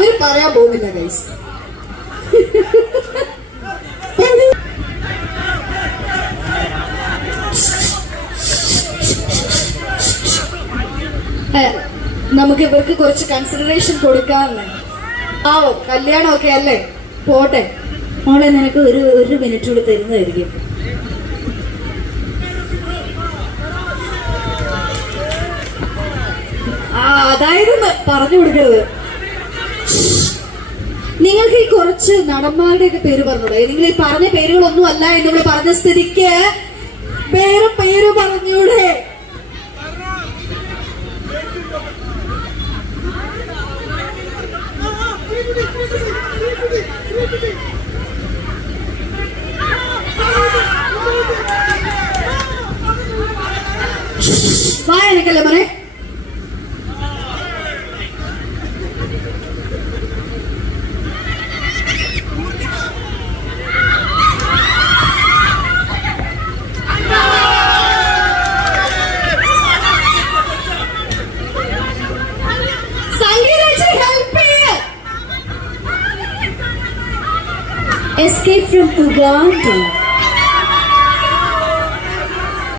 അവർ പറയാൻ പോകുന്നില്ല ഗൈസ് നമുക്ക് ഇവർക്ക് കുറച്ച് കൺസിഡറേഷൻ കൊടുക്കാമെന്ന്. ആവോ കല്യാണമൊക്കെ അല്ലേ? പോട്ടെ. മോളെ നിനക്ക് ഒരു ഒരു മിനിറ്റ് കൂടി തരുന്നതായിരിക്കും. ആ അതായിരുന്നു പറഞ്ഞു കൊടുക്കരുത്. നിങ്ങൾക്ക് ഈ കുറച്ച് നടന്മാരുടെ ഒക്കെ പേര് പറഞ്ഞൂടെ നിങ്ങൾ ഈ പറഞ്ഞ പേരുകളൊന്നും അല്ല എന്നിവിടെ പറഞ്ഞ സ്ഥിതിക്ക് വേറെ പേര് പറഞ്ഞൂടെ വായനക്കല്ലേ മോനെ Escape from Uganda.